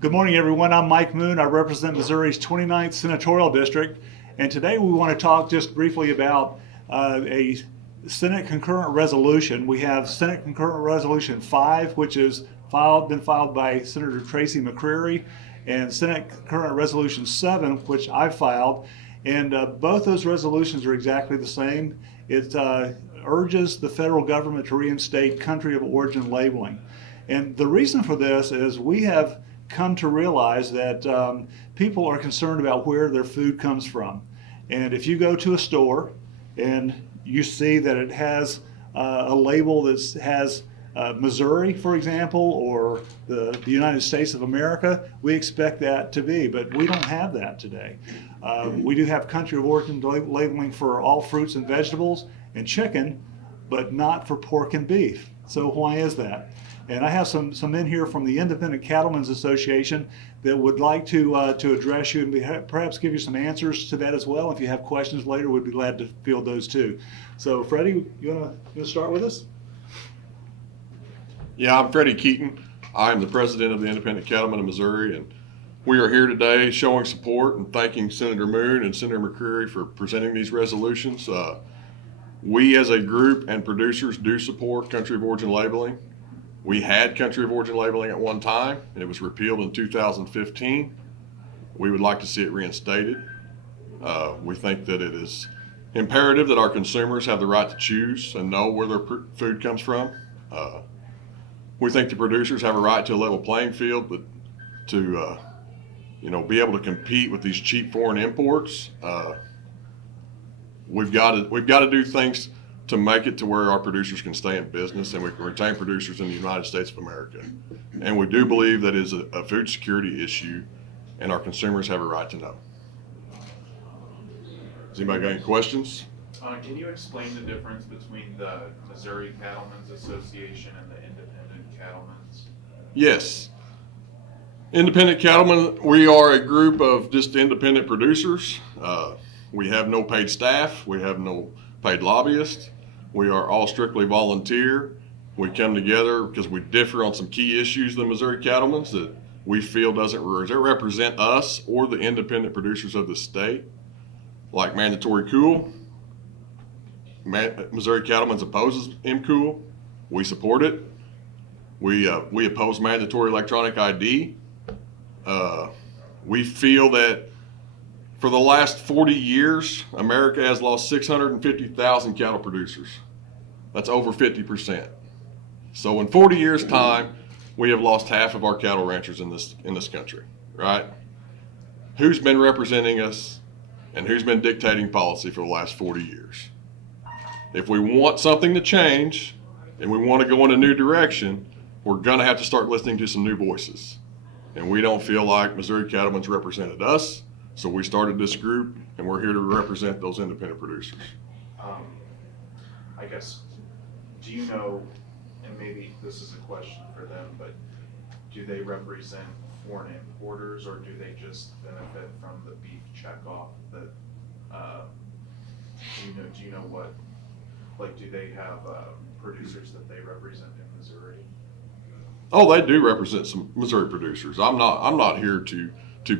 Good morning, everyone. I'm Mike Moon. I represent Missouri's 29th Senatorial District. And today we want to talk just briefly about a Senate concurrent resolution. We have Senate concurrent resolution 5, which is been filed by Senator Tracy McCreary, and Senate concurrent resolution 7, which I filed. And both those resolutions are exactly the same. It urges the federal government to reinstate country of origin labeling. And the reason for this is we have come to realize that people are concerned about where their food comes from. And if you go to a store and you see that it has a label that has Missouri, for example, or the United States of America, we expect that to be, but we don't have that today. We do have country of origin labeling for all fruits and vegetables and chicken, but not for pork and beef. So why is that? And I have some men here from the Independent Cattlemen's Association that would like to address you and perhaps give you some answers to that as well. If you have questions later, we'd be glad to field those too. So Freddie, you want to start with us? Yeah, I'm Freddie Keaton. I'm the president of the Independent Cattlemen of Missouri, and we are here today showing support and thanking Senator Moon and Senator McCreary for presenting these resolutions. We as a group and producers do support country of origin labeling. We had country of origin labeling at one time, and it was repealed in 2015. We would like to see it reinstated. We think that it is imperative that our consumers have the right to choose and know where their food comes from. We think the producers have a right to a level playing field, but to be able to compete with these cheap foreign imports, we've got to do things to make it to where our producers can stay in business and we can retain producers in the United States of America. And we do believe that is a food security issue, and our consumers have a right to know. Has anybody got any questions? Can you explain the difference between the Missouri Cattlemen's Association and the Independent Cattlemen's? Yes. Independent Cattlemen, we are a group of just independent producers. We have no paid staff. We have no paid lobbyists. We are all strictly volunteer. We come together because we differ on some key issues, the Missouri Cattlemen's, that we feel doesn't represent us or the independent producers of the state, like mandatory cool. Missouri Cattlemen's opposes MCOOL. We support it. We oppose mandatory electronic ID. We feel that for the last 40 years, America has lost 650,000 cattle producers. That's over 50%. So in 40 years' time, we have lost half of our cattle ranchers in this country, right? Who's been representing us and who's been dictating policy for the last 40 years? If we want something to change and we want to go in a new direction, we're gonna have to start listening to some new voices. And we don't feel like Missouri Cattlemen's represented us. So we started this group, and we're here to represent those independent producers. I guess, do you know, and maybe this is a question for them, but do they represent foreign importers, or do they just benefit from the beef checkoff that, do you know what, like, do they have producers that they represent in Missouri? Oh, they do represent some Missouri producers. I'm not here to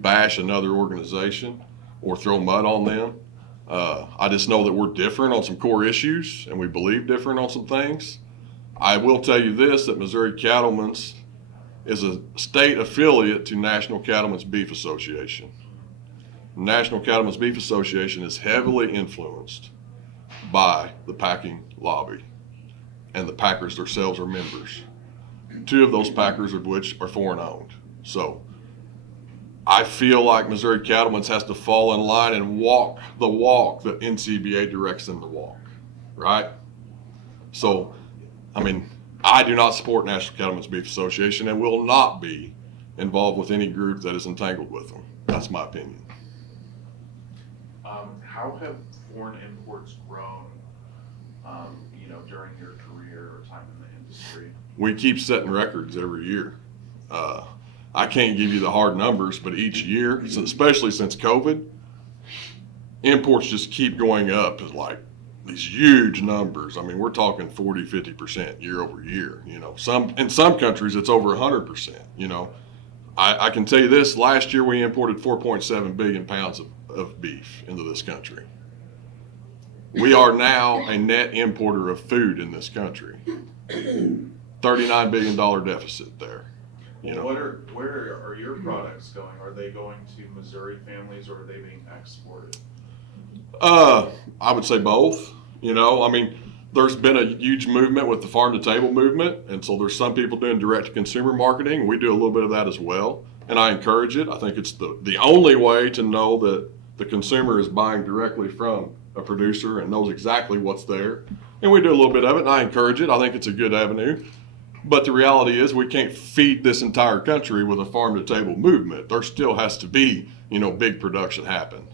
bash another organization or throw mud on them. I just know that we're different on some core issues and we believe different on some things. I will tell you this, that Missouri Cattlemen's is a state affiliate to National Cattlemen's Beef Association. National Cattlemen's Beef Association is heavily influenced by the packing lobby, and the packers themselves are members. Two of those packers of which are foreign owned. So I feel like Missouri Cattlemen's has to fall in line and walk the walk that NCBA directs them to walk, right? So, I do not support National Cattlemen's Beef Association and will not be involved with any group that is entangled with them. That's my opinion. How have foreign imports grown, during your career or time in the industry? We keep setting records every year. I can't give you the hard numbers, but each year, especially since COVID, imports just keep going up at like these huge numbers. We're talking 40, 50% year over year. In some countries, it's over 100%. I can tell you this, last year we imported 4.7 billion pounds of beef into this country. We are now a net importer of food in this country. $39 billion deficit there. You know, Where are your products going? Are they going to Missouri families or are they being exported? I would say both. You know, I mean, there's been a huge movement with the farm to table movement, and so there's some people doing direct to consumer marketing. We do a little bit of that as well, and I encourage it. I think it's the only way to know that the consumer is buying directly from a producer and knows exactly what's there. And we do a little bit of it, and I encourage it. I think it's a good avenue. But the reality is we can't feed this entire country with a farm to table movement. There still has to be, you know, big production happen.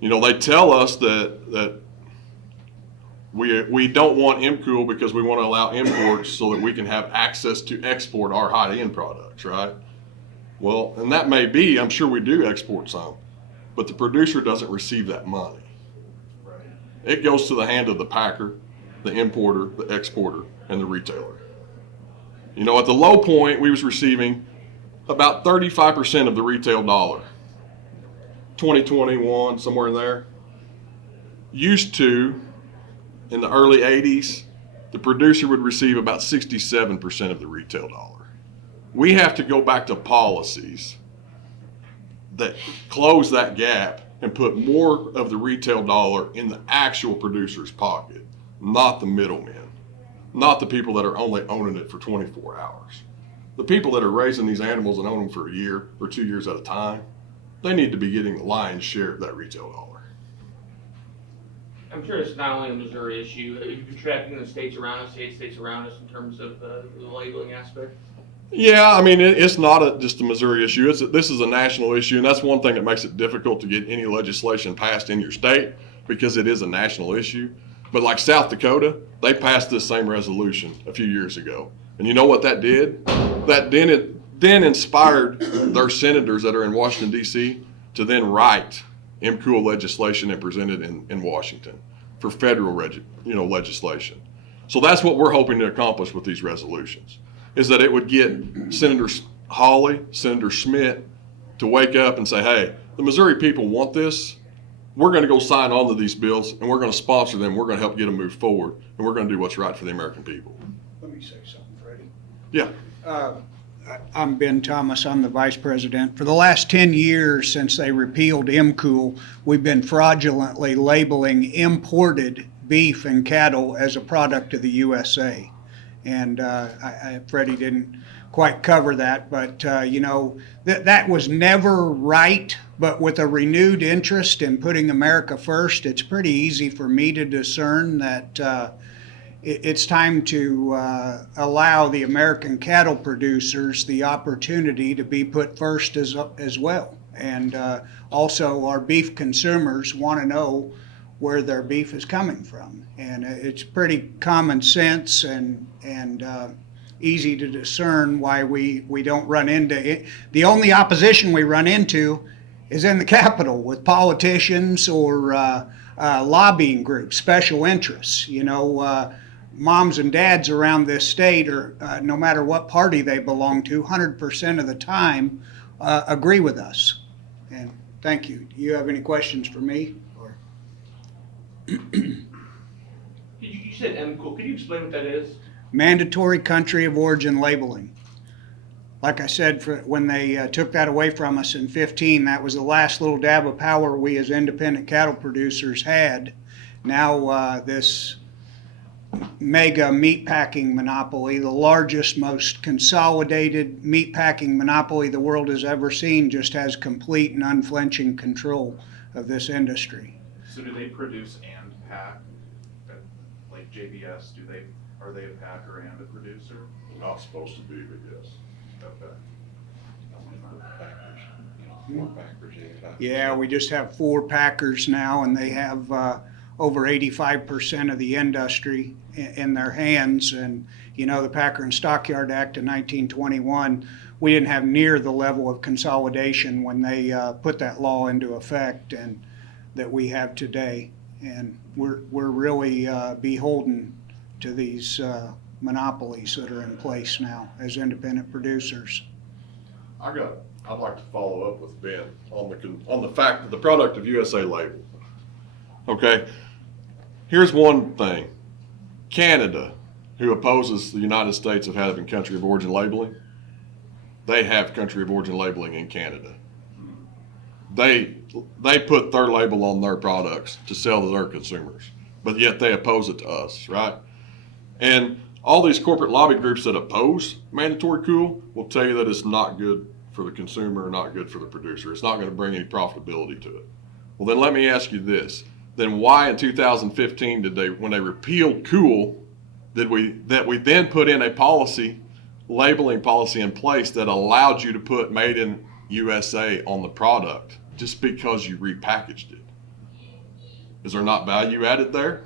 You know, they tell us that we don't want MCOOL because we want to allow imports so that we can have access to export our high-end products, right? Well, and that may be, I'm sure we do export some, but the producer doesn't receive that money. Right. It goes to the hand of the packer, the importer, the exporter, and the retailer. You know, at the low point, we was receiving about 35% of the retail dollar. 2021, somewhere in there. Used to, in the early 80s, the producer would receive about 67% of the retail dollar. We have to go back to policies that close that gap and put more of the retail dollar in the actual producer's pocket, not the middlemen, not the people that are only owning it for 24 hours. The people that are raising these animals and own them for a year or 2 years at a time, they need to be getting the lion's share of that retail dollar. I'm sure it's not only a Missouri issue. You've been tracking the states around us, states around us in terms of the labeling aspect. Yeah, I mean, it's not just a Missouri issue. This is a national issue, and that's one thing that makes it difficult to get any legislation passed in your state because it is a national issue. But like South Dakota, they passed this same resolution a few years ago. And you know what that did? That then inspired their senators that are in Washington, D.C. to then write MCOOL legislation and present it in Washington for federal legislation. So that's what we're hoping to accomplish with these resolutions, is that it would get Senator Hawley, Senator Schmidt to wake up and say, hey, the Missouri people want this. We're going to go sign on to these bills, and we're going to sponsor them. We're going to help get them moved forward, and we're going to do what's right for the American people. Let me say something, Freddie. Yeah. I'm Ben Thomas. I'm the vice president. For the last 10 years since they repealed MCOOL, we've been fraudulently labeling imported beef and cattle as a product of the USA. And Freddie didn't quite cover that, but that was never right. But with a renewed interest in putting America first, it's pretty easy for me to discern that it's time to allow the American cattle producers the opportunity to be put first as well. And also our beef consumers want to know where their beef is coming from. And it's pretty common sense and easy to discern why we don't run into it. The only opposition we run into is in the Capitol with politicians or lobbying groups, special interests. Moms and dads around this state, or no matter what party they belong to, 100% of the time agree with us. And thank you. Do you have any questions for me? You said MCOOL. Could you explain what that is? Mandatory country of origin labeling. Like I said, when they took that away from us in 2015, that was the last little dab of power we as independent cattle producers had. Now this mega meatpacking monopoly, the largest, most consolidated meatpacking monopoly the world has ever seen, just has complete and unflinching control of this industry. So do they produce and pack? Like JBS, are they a packer and a producer? Not supposed to be, but yes. Okay. Yeah, we just have 4 packers now, and they have over 85% of the industry in their hands. And the Packer and Stockyard Act of 1921, we didn't have near the level of consolidation when they put that law into effect and that we have today. And we're really beholden to these monopolies that are in place now as independent producers. I'd like to follow up with Ben on the fact that the product of USA label. Okay, here's one thing. Canada, who opposes the United States of having country of origin labeling, they have country of origin labeling in Canada. They put their label on their products to sell to their consumers, but yet they oppose it to us, right? And all these corporate lobby groups that oppose mandatory cool will tell you that it's not good for the consumer, not good for the producer. It's not going to bring any profitability to it. Well, then let me ask you this. Then why in 2015 when they repealed cool, that we then put in a labeling policy in place that allowed you to put made in USA on the product just because you repackaged it? Is there not value added there?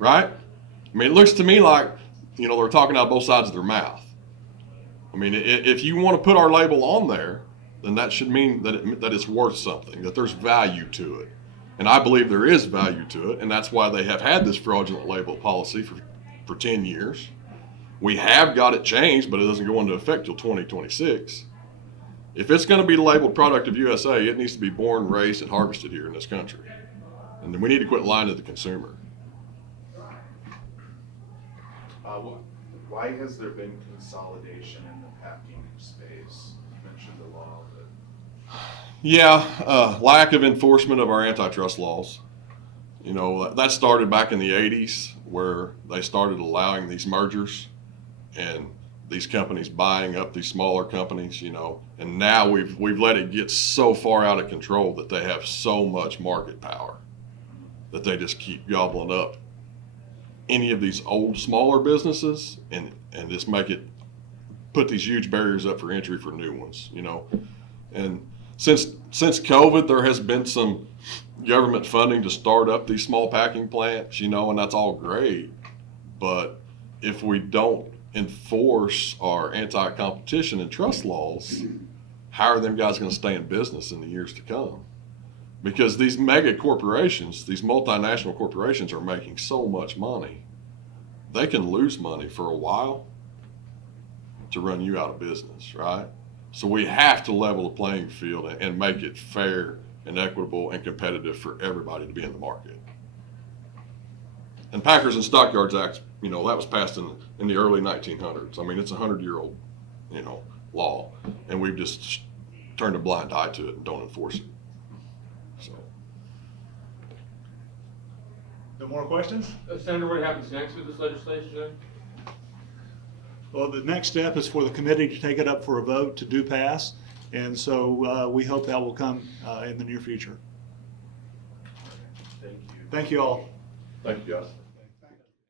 Right? I mean, it looks to me like, they're talking out both sides of their mouth. I mean, if you want to put our label on there, then that should mean that it's worth something, that there's value to it. And I believe there is value to it, and that's why they have had this fraudulent label policy for 10 years. We have got it changed, but it doesn't go into effect till 2026. If it's going to be labeled product of USA, it needs to be born, raised, and harvested here in this country. And then we need to quit lying to the consumer. Why has there been consolidation in the packing space? You mentioned the law, but Yeah, lack of enforcement of our antitrust laws. That started back in the 80s where they started allowing these mergers and these companies buying up these smaller companies, and now we've let it get so far out of control that they have so much market power that they just keep gobbling up any of these old smaller businesses and just put these huge barriers up for entry for new ones, And since COVID, there has been some government funding to start up these small packing plants, and that's all great. But if we don't enforce our anti-competition and trust laws, how are them guys going to stay in business in the years to come? Because these mega corporations, these multinational corporations are making so much money. They can lose money for a while to run you out of business, right? So we have to level the playing field and make it fair and equitable and competitive for everybody to be in the market. And Packers and Stockyards Act, that was passed in the early 1900s. I mean, it's a 100-year-old, law, and we've just turned a blind eye to it and don't enforce it. So. No more questions? Senator, what happens next with this legislation then? Well, the next step is for the committee to take it up for a vote to do pass, and so we hope that will come in the near future. thank you. Thank you all. Thank you, guys.